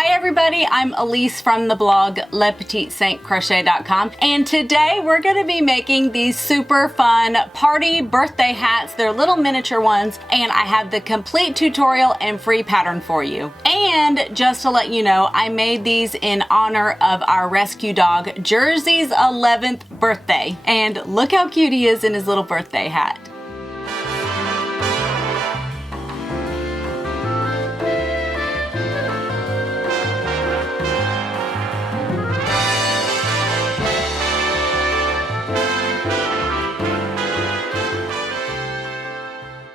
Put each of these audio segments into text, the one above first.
Hi everybody, I'm Elise from the blog LePetitSaintCrochet.com, and today we're going to be making these super fun party birthday hats. They're little miniature ones, and I have the complete tutorial and free pattern for you. And just to let you know, I made these in honor of our rescue dog Jersey's 11th birthday, and look how cute he is in his little birthday hat.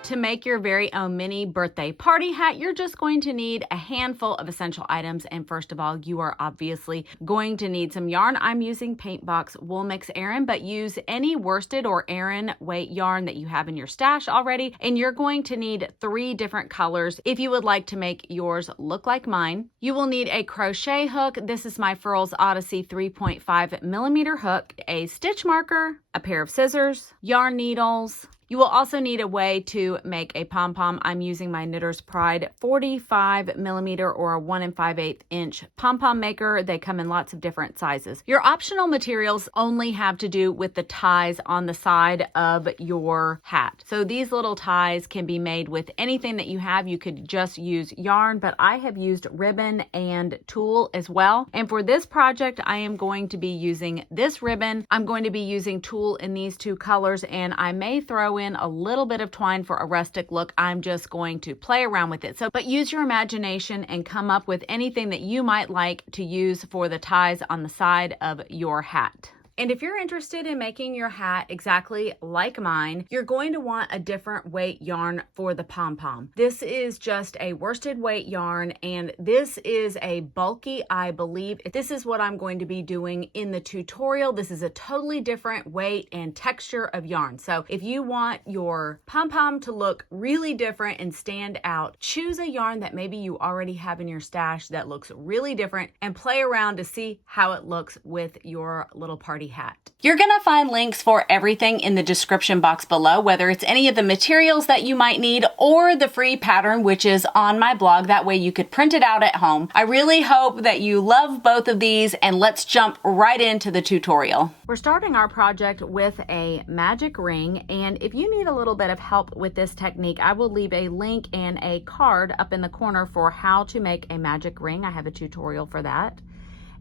To make your very own mini birthday party hat, you're just going to need a handful of essential items. And first of all, you are obviously going to need some yarn. I'm using Paint Box Wool Mix Aran, but use any worsted or Aran weight yarn that you have in your stash already. And you're going to need 3 different colors if you would like to make yours look like mine. You will need a crochet hook. This is my Furls Odyssey 3.5mm hook, a stitch marker, a pair of scissors, yarn needles. You will also need a way to make a pom-pom. I'm using my Knitter's Pride 45mm or a 1 5/8 inch pom-pom maker. They come in lots of different sizes. Your optional materials only have to do with the ties on the side of your hat. So these little ties can be made with anything that you have. You could just use yarn, but I have used ribbon and tulle as well. And for this project, I am going to be using this ribbon. I'm going to be using tulle in these 2 colors, and I may throw in a little bit of twine for a rustic look. I'm just going to play around with it. But use your imagination and come up with anything that you might like to use for the ties on the side of your hat. And if you're interested in making your hat exactly like mine, you're going to want a different weight yarn for the pom-pom. This is just a worsted weight yarn, and this is a bulky, I believe. This is what I'm going to be doing in the tutorial. This is a totally different weight and texture of yarn. So if you want your pom-pom to look really different and stand out, choose a yarn that maybe you already have in your stash that looks really different and play around to see how it looks with your little party hat. You're going to find links for everything in the description box below, whether it's any of the materials that you might need or the free pattern, which is on my blog. That way you could print it out at home. I really hope that you love both of these, and let's jump right into the tutorial. We're starting our project with a magic ring, and if you need a little bit of help with this technique, I will leave a link and a card up in the corner for how to make a magic ring. I have a tutorial for that.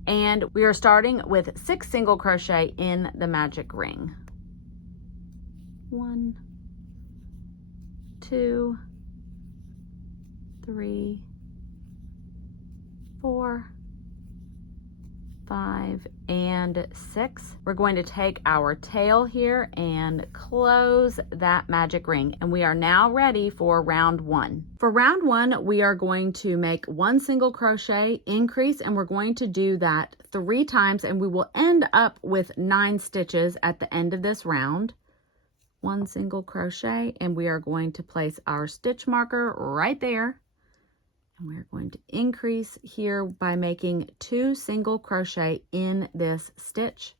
And we are starting with 6 single crochet in the magic ring. 1, 2, 3, 4, 5, and 6. We're going to take our tail here and close that magic ring, and we are now ready for round 1. For round 1, we are going to make 1 single crochet, increase, and we're going to do that 3 times, and we will end up with 9 stitches at the end of this round. 1 single crochet, and we are going to place our stitch marker right there. And we're going to increase here by making 2 single crochet in this stitch.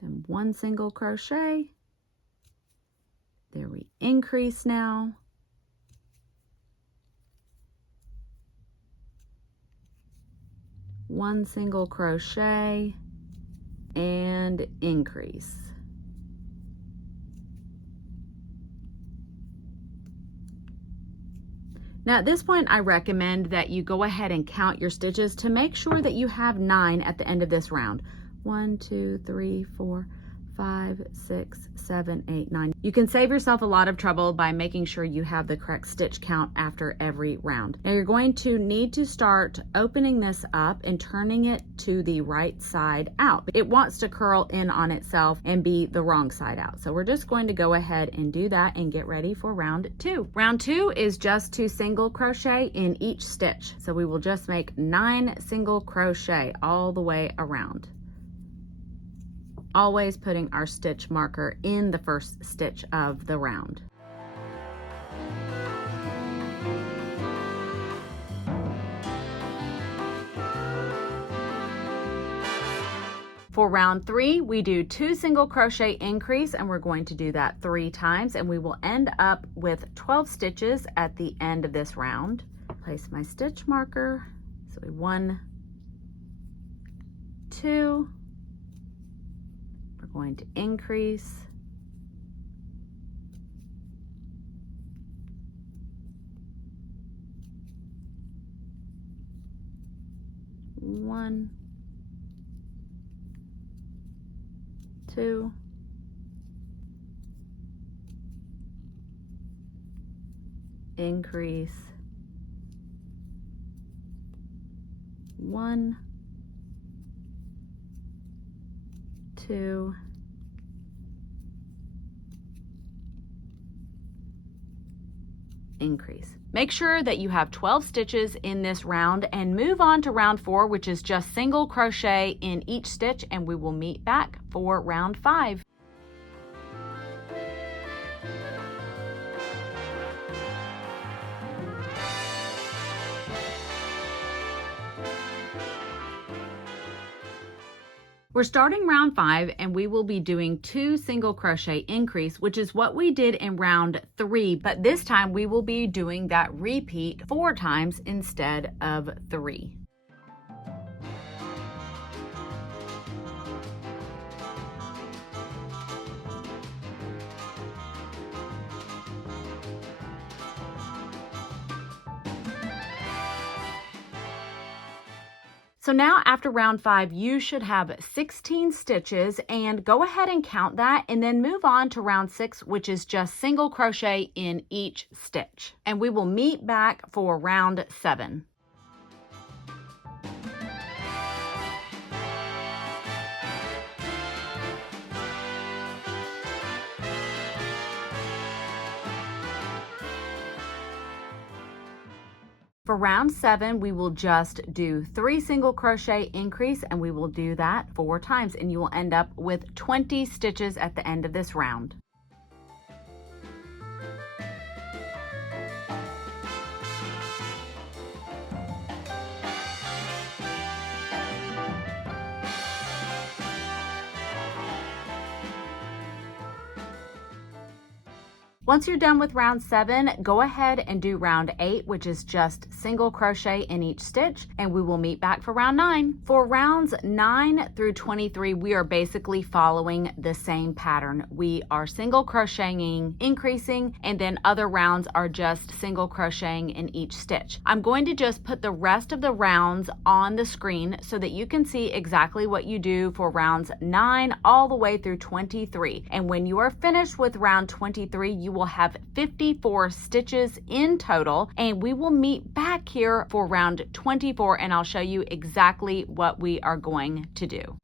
Then 1 single crochet. There we increase now. One single crochet and increase. Now at this point, I recommend that you go ahead and count your stitches to make sure that you have 9 at the end of this round. 1, 2, 3, 4, 5, 6, 7, 8, 9. You can save yourself a lot of trouble by making sure you have the correct stitch count after every round. Now you're going to need to start opening this up and turning it to the right side out. It wants to curl in on itself and be the wrong side out. So we're just going to go ahead and do that and get ready for round 2. Round 2 is just 2 single crochet in each stitch. So we will just make 9 single crochet all the way around. Always putting our stitch marker in the first stitch of the round. For round 3, we do 2 single crochet increase, and we're going to do that 3 times, and we will end up with 12 stitches at the end of this round. place my stitch marker. So 1, 2, we're going to increase, 1, 2, increase, 1, 2, increase. Make sure that you have 12 stitches in this round and move on to round 4, which is just single crochet in each stitch, and we will meet back for round 5. We're starting round 5 and we will be doing 2 single crochet increase, which is what we did in round 3, but this time we will be doing that repeat 4 times instead of 3. So now after round 5, you should have 16 stitches, and go ahead and count that and then move on to round 6, which is just single crochet in each stitch. And we will meet back for round 7. For round 7, we will just do 3 single crochet increase, and we will do that 4 times, and you will end up with 20 stitches at the end of this round. Once you're done with round 7, go ahead and do round 8, which is just single crochet in each stitch, and we will meet back for round 9. For rounds 9 through 23, we are basically following the same pattern. We are single crocheting, increasing, and then other rounds are just single crocheting in each stitch. I'm going to just put the rest of the rounds on the screen so that you can see exactly what you do for rounds 9 all the way through 23. And when you are finished with round 23, you will have 54 stitches in total, and we will meet back here for round 24, and I'll show you exactly what we are going to do.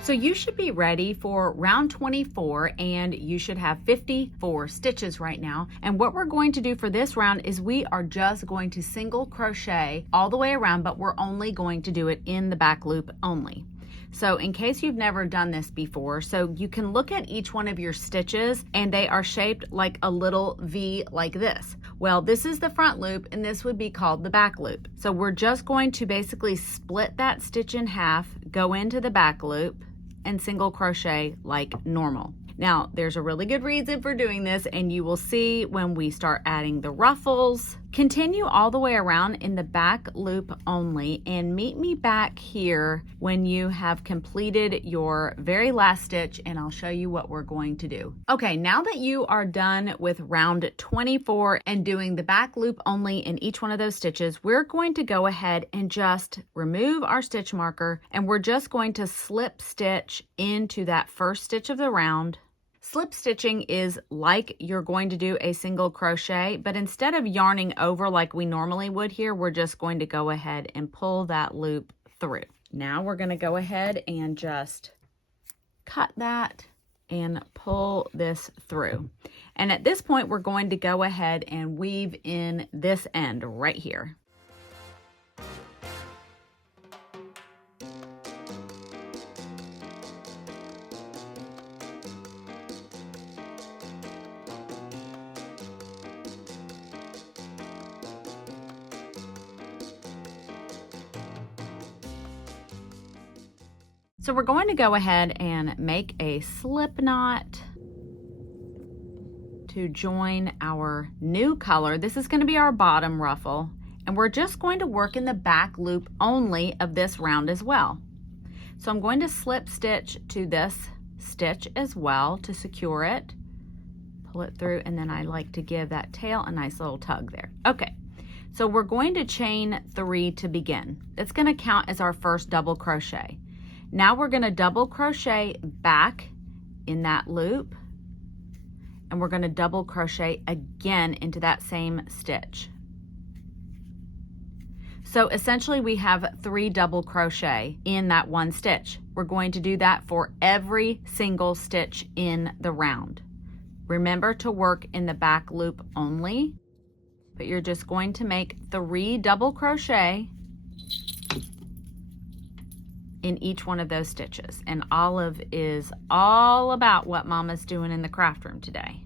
So you should be ready for round 24, and you should have 54 stitches right now. And what we're going to do for this round is we are just going to single crochet all the way around, but we're only going to do it in the back loop only. So in case you've never done this before, so you can look at each one of your stitches and they are shaped like a little V like this. Well, this is the front loop and this would be called the back loop. So we're just going to basically split that stitch in half, go into the back loop, and single crochet like normal. Now, there's a really good reason for doing this, and you will see when we start adding the ruffles. Continue all the way around in the back loop only, and meet me back here when you have completed your very last stitch, and I'll show you what we're going to do. Okay, now that you are done with round 24 and doing the back loop only in each one of those stitches, we're going to go ahead and just remove our stitch marker, and we're just going to slip stitch into that first stitch of the round. Slip stitching is like you're going to do a single crochet, but instead of yarning over like we normally would here, we're just going to go ahead and pull that loop through. Now we're going to go ahead and just cut that and pull this through. And at this point, we're going to go ahead and weave in this end right here. So we're going to go ahead and make a slip knot to join our new color. This is going to be our bottom ruffle, and we're just going to work in the back loop only of this round as well. So I'm going to slip stitch to this stitch as well to secure it, pull it through, and then I like to give that tail a nice little tug there. Okay, so we're going to chain 3 to begin. It's going to count as our first double crochet. Now we're going to double crochet back in that loop, and we're going to double crochet again into that same stitch. So essentially we have 3 double crochet in that one stitch. We're going to do that for every single stitch in the round. Remember to work in the back loop only, but you're just going to make 3 double crochet in each one of those stitches. And Olive is all about what Mama's doing in the craft room today.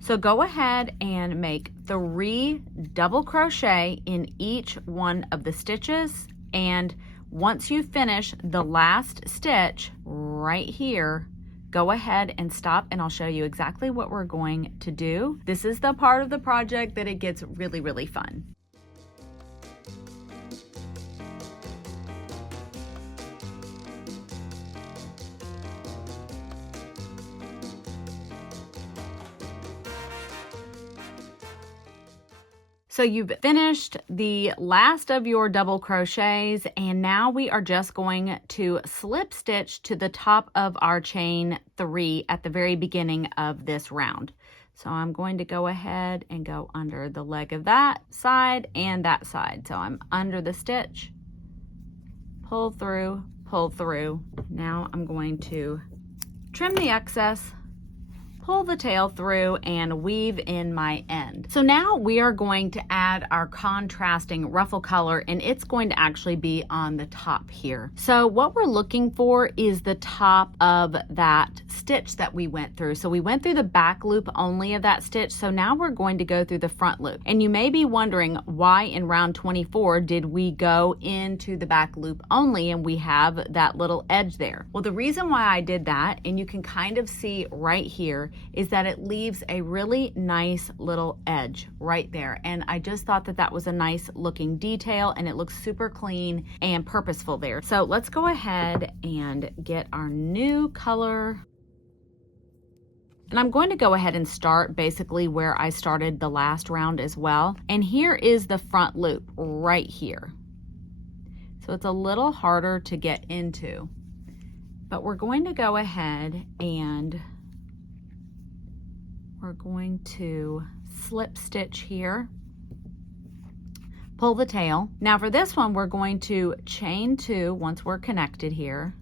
So go ahead and make 3 double crochet in each one of the stitches, and once you finish the last stitch right here, go ahead and stop, and I'll show you exactly what we're going to do. This is the part of the project that it gets really, really fun. So you've finished the last of your double crochets, and now we are just going to slip stitch to the top of our chain 3 at the very beginning of this round. So I'm going to go ahead and go under the leg of that side and that side. So I'm under the stitch, pull through, pull through. Now I'm going to trim the excess, pull the tail through, and weave in my end. So now we are going to add our contrasting ruffle color, and it's going to actually be on the top here. So what we're looking for is the top of that stitch that we went through. So we went through the back loop only of that stitch, so now we're going to go through the front loop. And you may be wondering why in round 24 did we go into the back loop only and we have that little edge there? Well, the reason why I did that, and you can kind of see right here, is that it leaves a really nice little edge right there. And I just thought that that was a nice looking detail, and it looks super clean and purposeful there. So let's go ahead and get our new color. And I'm going to go ahead and start basically where I started the last round as well. And here is the front loop right here. So it's a little harder to get into, but we're going to go ahead and we're going to slip stitch here, pull the tail. Now for this one, we're going to chain 2 once we're connected here,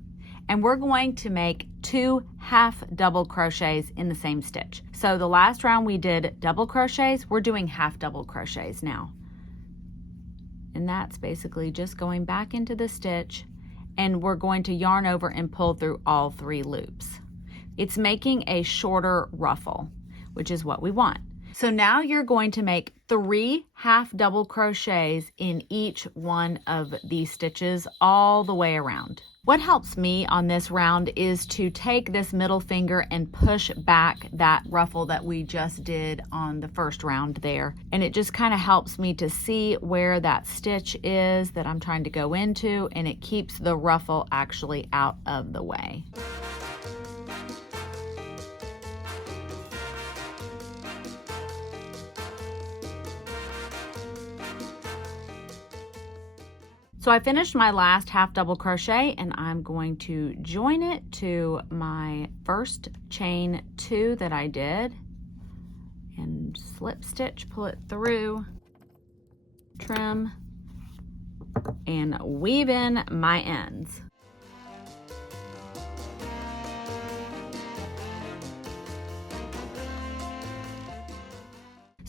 and we're going to make 2 half double crochets in the same stitch. So the last round we did double crochets, we're doing half double crochets now. And that's basically just going back into the stitch, and we're going to yarn over and pull through all 3 loops. It's making a shorter ruffle, which is what we want. So now you're going to make 3 half double crochets in each one of these stitches all the way around. What helps me on this round is to take this middle finger and push back that ruffle that we just did on the first round there. And it just kind of helps me to see where that stitch is that I'm trying to go into, and it keeps the ruffle actually out of the way. So I finished my last half double crochet, and I'm going to join it to my first chain 2 that I did, and slip stitch, pull it through, trim, and weave in my ends.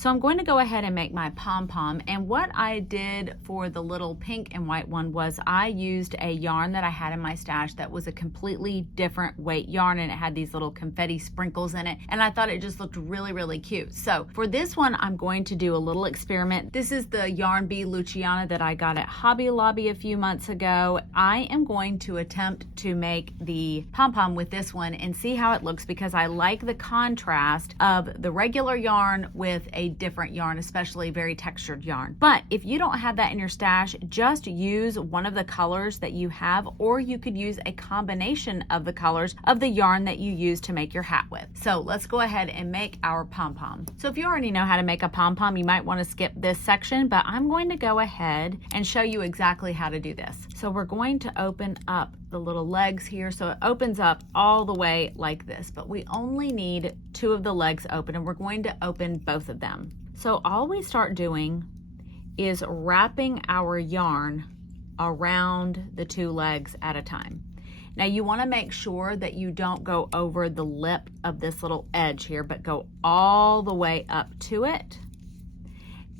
So I'm going to go ahead and make my pom-pom, and what I did for the little pink and white one was I used a yarn that I had in my stash that was a completely different weight yarn, and it had these little confetti sprinkles in it, and I thought it just looked really, really cute. So for this one, I'm going to do a little experiment. This is the Yarn Bee Luciana that I got at Hobby Lobby a few months ago. I am going to attempt to make the pom-pom with this one and see how it looks, because I like the contrast of the regular yarn with a different yarn, especially very textured yarn. But if you don't have that in your stash, just use one of the colors that you have, or you could use a combination of the colors of the yarn that you use to make your hat with. So let's go ahead and make our pom-pom. So if you already know how to make a pom-pom, you might want to skip this section, but I'm going to go ahead and show you exactly how to do this. So we're going to open up the little legs here. So it opens up all the way like this, but we only need 2 of the legs open, and we're going to open both of them. So all we start doing is wrapping our yarn around the 2 legs at a time. Now you want to make sure that you don't go over the lip of this little edge here, but go all the way up to it.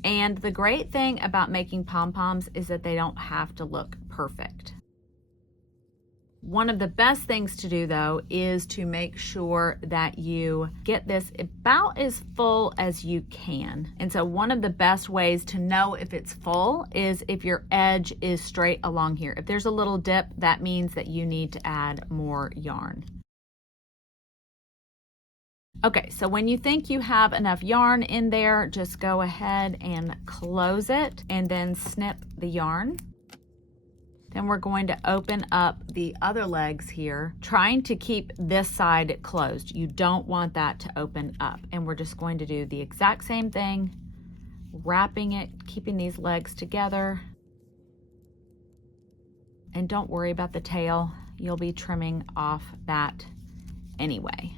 And the great thing about making pom-poms is that they don't have to look perfect. One of the best things to do, though, is to make sure that you get this about as full as you can. And so one of the best ways to know if it's full is if your edge is straight along here. If there's a little dip, that means that you need to add more yarn. Okay, so when you think you have enough yarn in there, just go ahead and close it and then snip the yarn. Then we're going to open up the other legs here, trying to keep this side closed. You don't want that to open up. And we're just going to do the exact same thing, wrapping it, keeping these legs together. And don't worry about the tail. You'll be trimming off that anyway.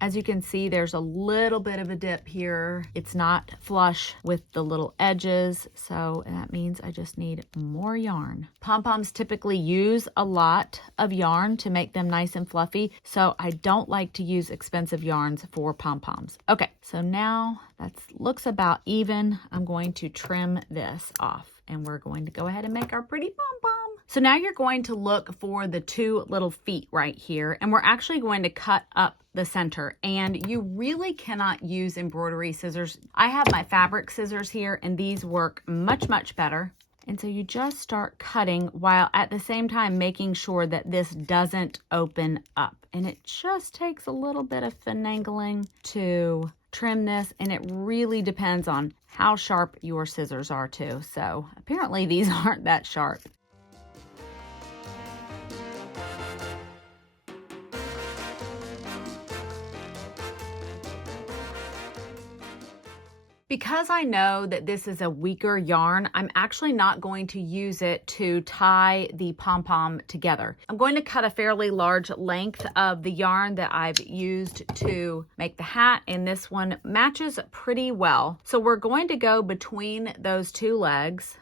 As you can see, there's a little bit of a dip here. It's not flush with the little edges, so that means I just need more yarn. Pom-poms typically use a lot of yarn to make them nice and fluffy, so I don't like to use expensive yarns for pom-poms. Okay, so now that looks about even. I'm going to trim this off, and we're going to go ahead and make our pretty pom-pom. So now you're going to look for the 2 little feet right here, and we're actually going to cut up the center, and you really cannot use embroidery scissors. I have my fabric scissors here, and these work much, much better. And so you just start cutting while at the same time making sure that this doesn't open up. And it just takes a little bit of finagling to trim this, and it really depends on how sharp your scissors are too. So apparently these aren't that sharp. Because I know that this is a weaker yarn, I'm actually not going to use it to tie the pom-pom together. I'm going to cut a fairly large length of the yarn that I've used to make the hat, and this one matches pretty well. So we're going to go between those 2 legs,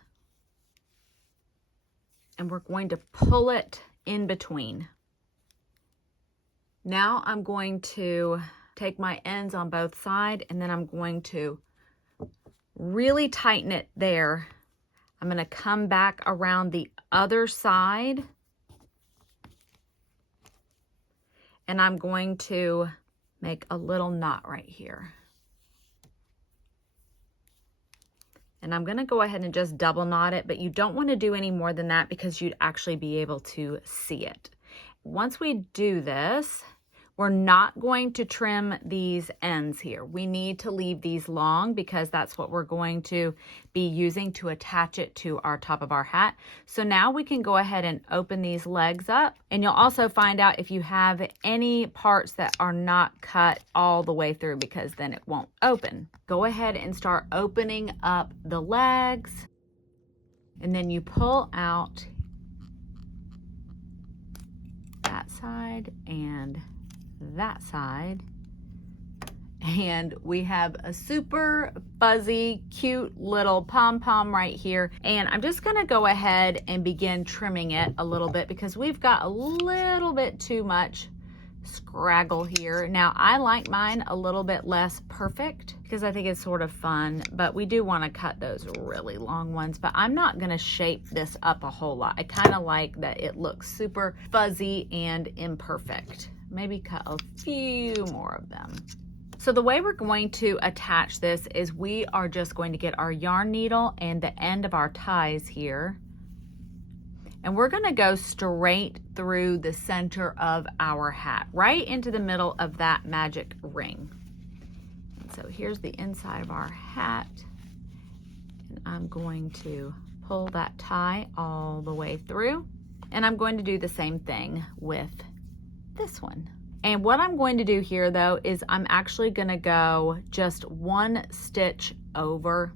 and we're going to pull it in between. Now I'm going to take my ends on both sides, and then I'm going to really tighten it there. I'm going to come back around the other side, and I'm going to make a little knot right here. And I'm going to go ahead and just double knot it, but you don't want to do any more than that because you'd actually be able to see it. Once we do this, we're not going to trim these ends here. We need to leave these long because that's what we're going to be using to attach it to our top of our hat. So now we can go ahead and open these legs up, and you'll also find out if you have any parts that are not cut all the way through, because then it won't open. Go ahead and start opening up the legs, and then you pull out that side and that side, and we have a super fuzzy, cute little pom-pom right here. And I'm just gonna go ahead and begin trimming it a little bit because we've got a little bit too much scraggle here. Now I like mine a little bit less perfect because I think it's sort of fun, but we do want to cut those really long ones, but I'm not going to shape this up a whole lot. I kind of like that it looks super fuzzy and imperfect. Maybe cut a few more of them. So the way we're going to attach this is we are just going to get our yarn needle and the end of our ties here, and we're going to go straight through the center of our hat, right into the middle of that magic ring. And so here's the inside of our hat, and I'm going to pull that tie all the way through, and I'm going to do the same thing with this one. And what I'm going to do here though is I'm actually going to go just one stitch over.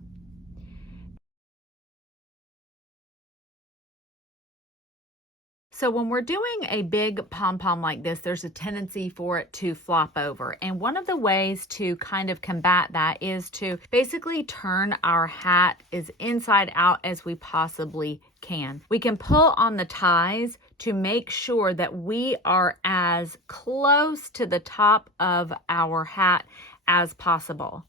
So when we're doing a big pom-pom like this, there's a tendency for it to flop over. And one of the ways to kind of combat that is to basically turn our hat as inside out as we possibly can. We can pull on the ties to make sure that we are as close to the top of our hat as possible,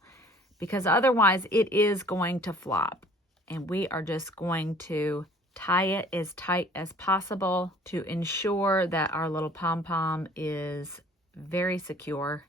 because otherwise it is going to flop. And we are just going to tie it as tight as possible to ensure that our little pom-pom is very secure.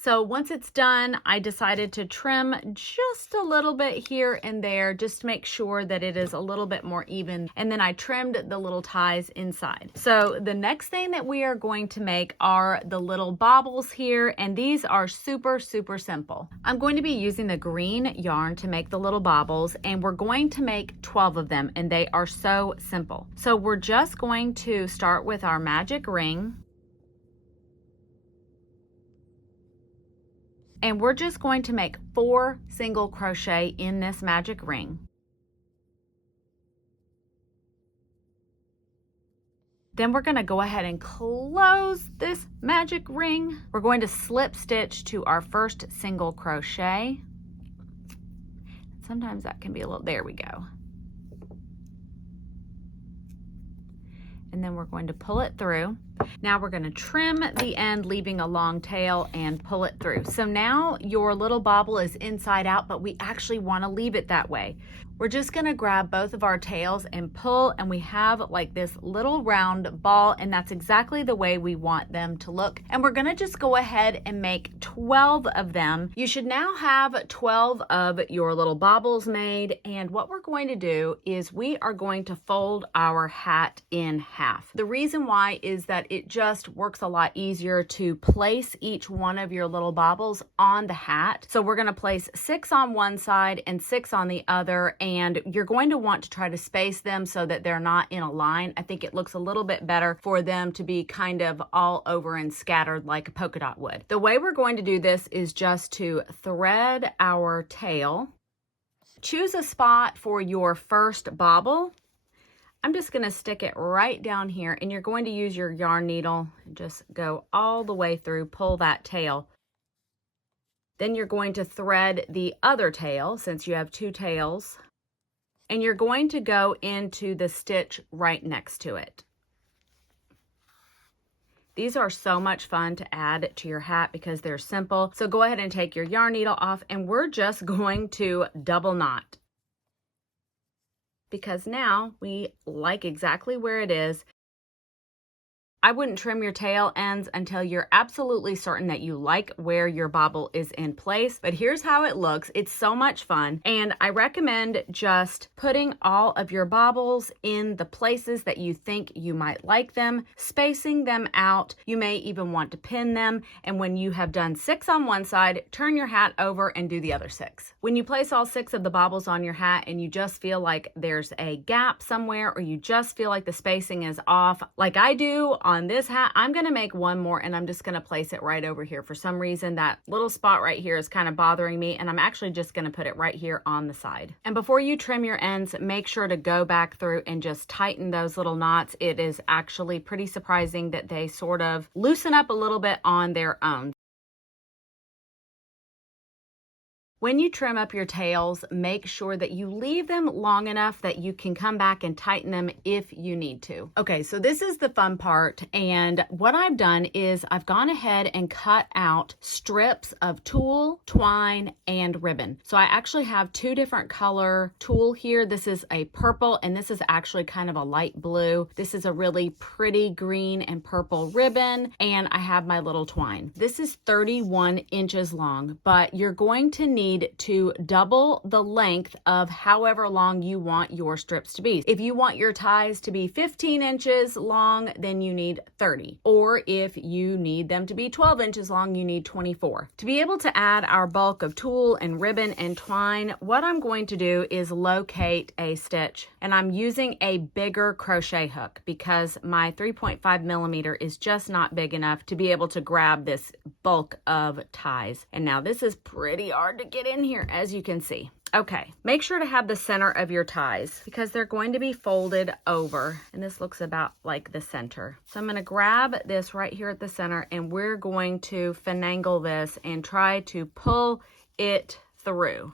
So once it's done, I decided to trim just a little bit here and there, just to make sure that it is a little bit more even. And then I trimmed the little ties inside. So the next thing that we are going to make are the little bobbles here. And these are super, super simple. I'm going to be using the green yarn to make the little bobbles, and we're going to make 12 of them, and they are so simple. So we're just going to start with our magic ring. And we're just going to make 4 single crochet in this magic ring. Then we're going to go ahead and close this magic ring. We're going to slip stitch to our first single crochet. Sometimes that can be a little, there we go. And then we're going to pull it through. Now we're going to trim the end, leaving a long tail, and pull it through. So now your little bobble is inside out, but we actually want to leave it that way. We're just going to grab both of our tails and pull, and we have like this little round ball, and that's exactly the way we want them to look. And we're going to just go ahead and make 12 of them. You should now have 12 of your little bobbles made, and what we're going to do is we are going to fold our hat in half. The reason why is that it just works a lot easier to place each one of your little bobbles on the hat. So we're going to place 6 on one side and 6 on the other, and you're going to want to try to space them so that they're not in a line. I think it looks a little bit better for them to be kind of all over and scattered like a polka dot would. The way we're going to do this is just to thread our tail. Choose a spot for your first bobble. I'm just going to stick it right down here, and you're going to use your yarn needle and just go all the way through, pull that tail. Then you're going to thread the other tail, since you have 2 tails, and you're going to go into the stitch right next to it. These are so much fun to add to your hat because they're simple. So go ahead and take your yarn needle off, and we're just going to double knot, because now we like exactly where it is. I wouldn't trim your tail ends until you're absolutely certain that you like where your bobble is in place. But here's how it looks. It's so much fun. And I recommend just putting all of your bobbles in the places that you think you might like them, spacing them out. You may even want to pin them. And when you have done 6 on one side, turn your hat over and do the other 6. When you place all 6 of the bobbles on your hat and you just feel like there's a gap somewhere, or you just feel like the spacing is off, like I do on this hat, I'm going to make one more, and I'm just going to place it right over here. For some reason, that little spot right here is kind of bothering me, and I'm actually just going to put it right here on the side. And before you trim your ends, make sure to go back through and just tighten those little knots. It is actually pretty surprising that they sort of loosen up a little bit on their own. When you trim up your tails, make sure that you leave them long enough that you can come back and tighten them if you need to. Okay, so this is the fun part, and what I've done is I've gone ahead and cut out strips of tulle, twine, and ribbon. So I actually have two different color tulle here. This is a purple, and this is actually kind of a light blue. This is a really pretty green and purple ribbon, and I have my little twine. This is 31 inches long, but you're going to need to double the length of however long you want your strips to be. If you want your ties to be 15 inches long, then you need 30. Or if you need them to be 12 inches long, you need 24. To be able to add our bulk of tulle and ribbon and twine, what I'm going to do is locate a stitch, and I'm using a bigger crochet hook because my 3.5 millimeter is just not big enough to be able to grab this bulk of ties. And now this is pretty hard to get in here, as you can see. Okay, make sure to have the center of your ties because they're going to be folded over, and this looks about like the center. So I'm going to grab this right here at the center, and we're going to finagle this and try to pull it through.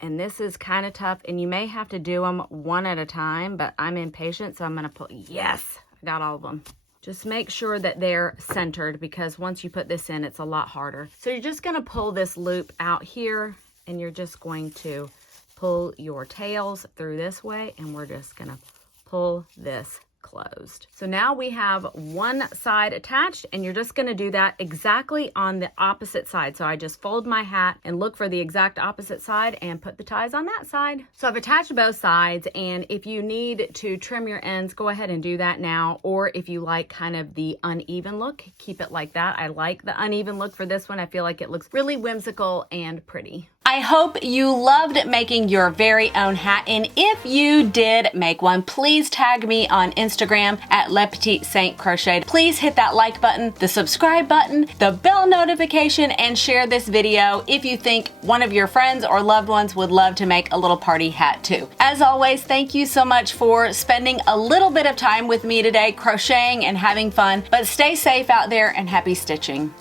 And this is kind of tough, and you may have to do them one at a time, but I'm impatient, so I'm going to pull. Yes, I got all of them. Just make sure that they're centered because once you put this in, it's a lot harder. So you're just going to pull this loop out here, and you're just going to pull your tails through this way, and we're just going to pull this closed. So now we have one side attached, and you're just going to do that exactly on the opposite side. So I just fold my hat and look for the exact opposite side and put the ties on that side. So I've attached both sides, and if you need to trim your ends, go ahead and do that now. Or if you like kind of the uneven look, keep it like that. I like the uneven look for this one. I feel like it looks really whimsical and pretty. I hope you loved making your very own hat, and if you did make one, please tag me on Instagram at Le Petit Saint Crochet. Please hit that like button, the subscribe button, the bell notification, and share this video if you think one of your friends or loved ones would love to make a little party hat too. As always, thank you so much for spending a little bit of time with me today, crocheting and having fun, but stay safe out there and happy stitching.